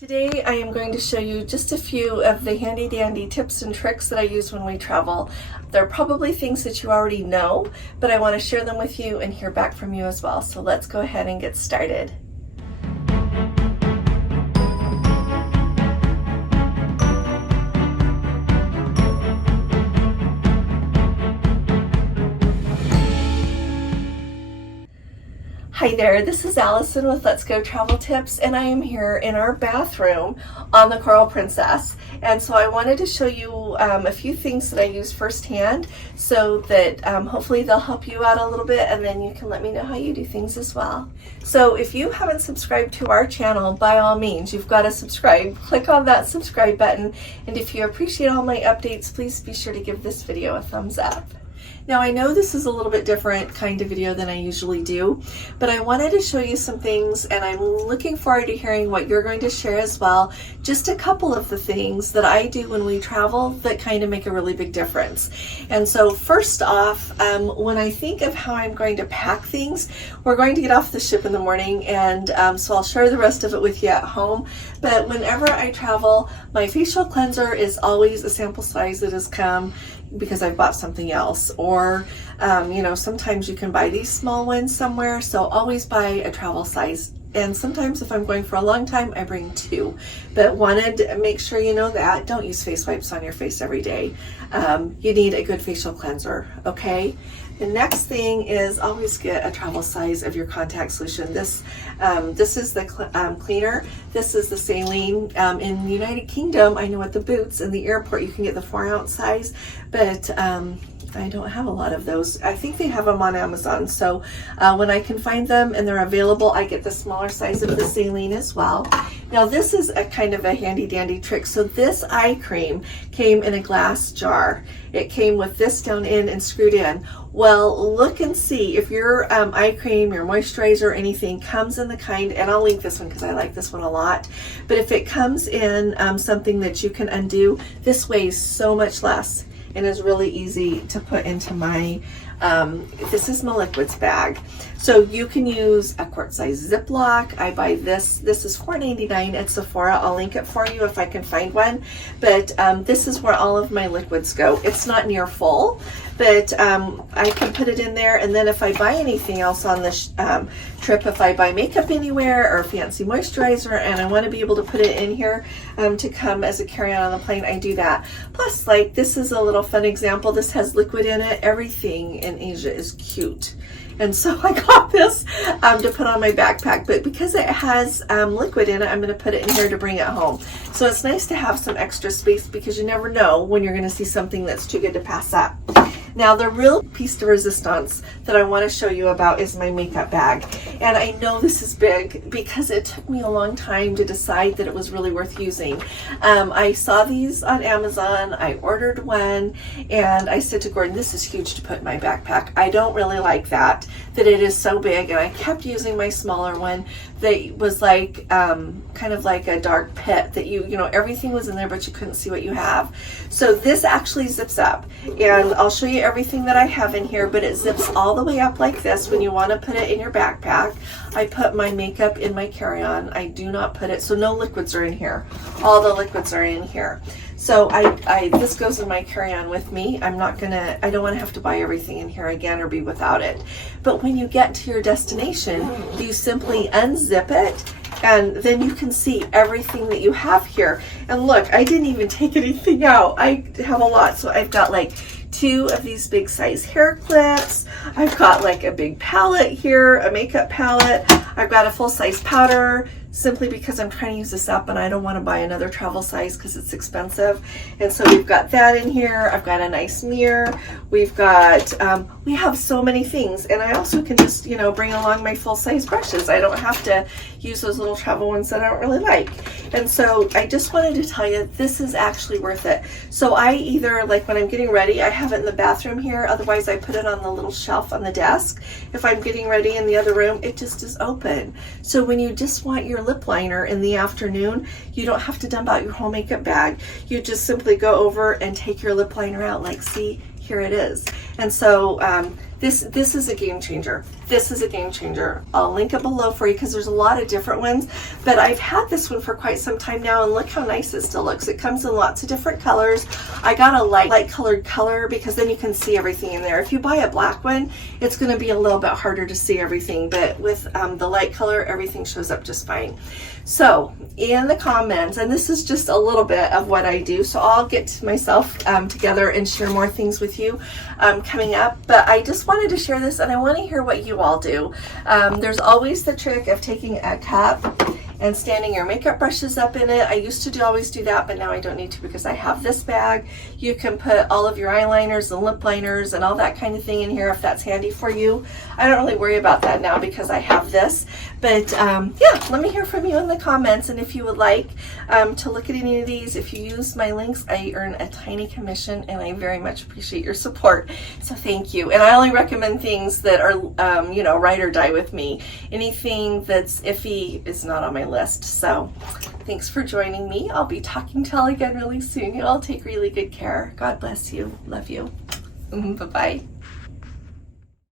Today I am going to show you just a few of the handy dandy tips and tricks that I use when we travel. They're probably things that you already know, but I want to share them with you and hear back from you as well. So let's go ahead and get started. Hi there, this is Allison with Let's Go Travel Tips, and I am here in our bathroom on the Coral Princess. And so I wanted to show you a few things that I use firsthand so that hopefully they'll help you out a little bit, and then you can let me know how you do things as well. So if you haven't subscribed to our channel, by all means, you've got to subscribe. Click on that subscribe button, and if you appreciate all my updates, please be sure to give this video a thumbs up. Now I know this is a little bit different kind of video than I usually do, but I wanted to show you some things, and I'm looking forward to hearing what you're going to share as well. Just a couple of the things that I do when we travel that kind of make a really big difference. And so first off, when I think of how I'm going to pack things, we're going to get off the ship in the morning, and so I'll share the rest of it with you at home. But whenever I travel, my facial cleanser is always a sample size that has come because I've bought something else, or you know, sometimes you can buy these small ones somewhere, so always buy a travel size. And sometimes if I'm going for a long time, I bring two, but wanted to make sure you know that don't use face wipes on your face every day. You need a good facial cleanser, okay? The next thing is always get a travel size of your contact solution. This is the cleaner. This is the saline. In the United Kingdom, I know at the Boots in the airport you can get the 4-ounce size, but I don't have a lot of those. I think they have them on Amazon. So when I can find them and they're available, I get the smaller size of the saline as well. Now this is a kind of a handy dandy trick. So this eye cream came in a glass jar. It came with this down in and screwed in. Well, look and see if your eye cream, your moisturizer, anything comes in the kind, and I'll link this one because I like this one a lot, but if it comes in something that you can undo, this weighs so much less and is really easy to put into my, this is my liquids bag. So you can use a quart size Ziploc. I buy this. This is $4.99 at Sephora. I'll link it for you if I can find one. But this is where all of my liquids go. It's not near full, but I can put it in there. And then if I buy anything else on this trip, if I buy makeup anywhere or fancy moisturizer and I want to be able to put it in here to come as a carry-on on the plane, I do that. Plus, like, this is a little fun example. This has liquid in it. Everything in Asia is cute. And so I got this to put on my backpack, but because it has liquid in it, I'm going to put it in here to bring it home. So it's nice to have some extra space because you never know when you're going to see something that's too good to pass up. Now the real piece de resistance that I want to show you about is my makeup bag. And I know this is big because it took me a long time to decide that it was really worth using. I saw these on Amazon, I ordered one, and I said to Gordon, this is huge to put in my backpack. I don't really like that it is so big, and I kept using my smaller one that was like kind of like a dark pit that you know, everything was in there but you couldn't see what you have. So this actually zips up, and I'll show you everything that I have in here, but it zips all the way up like this when you want to put it in your backpack. I put my makeup in my carry-on. I do not put it, so no liquids are in here. All the liquids are in here. So this goes in my carry-on with me. I don't want to have to buy everything in here again or be without it. But when you get to your destination, you simply unzip it, and then you can see everything that you have here. And look, I didn't even take anything out. I have a lot. So I've got like 2 of these big size hair clips. I've got like a big palette here, a makeup palette. I've got a full-size powder, simply because I'm trying to use this up and I don't want to buy another travel size because it's expensive. And so we've got that in here. I've got a nice mirror. We've got, we have so many things. And I also can just, you know, bring along my full-size brushes. I don't have to use those little travel ones that I don't really like. And so I just wanted to tell you, this is actually worth it. So I either, like when I'm getting ready, I have it in the bathroom here. Otherwise I put it on the little shelf on the desk. If I'm getting ready in the other room, it just is open. So when you just want your lip liner in the afternoon, you don't have to dump out your whole makeup bag. You just simply go over and take your lip liner out, like, see, here it is. And so This is a game changer. This is a game changer. I'll link it below for you because there's a lot of different ones, but I've had this one for quite some time now, and look how nice it still looks. It comes in lots of different colors. I got a light colored color because then you can see everything in there. If you buy a black one, it's going to be a little bit harder to see everything, but with the light color, everything shows up just fine. So in the comments, and this is just a little bit of what I do, so I'll get myself together and share more things with you coming up, but I just wanted to share this, and I want to hear what you all do. There's always the trick of taking a cup and standing your makeup brushes up in it. I used to always do that, but now I don't need to because I have this bag. You can put all of your eyeliners and lip liners and all that kind of thing in here if that's handy for you. I don't really worry about that now because I have this. But yeah, let me hear from you in the comments, and if you would like to look at any of these, if you use my links, I earn a tiny commission, and I very much appreciate your support. So thank you. And I only recommend things that are, you know, ride or die with me. Anything that's iffy is not on my list. So thanks for joining me. I'll be talking to you all again really soon. You all take really good care. God bless you. Love you. Bye-bye.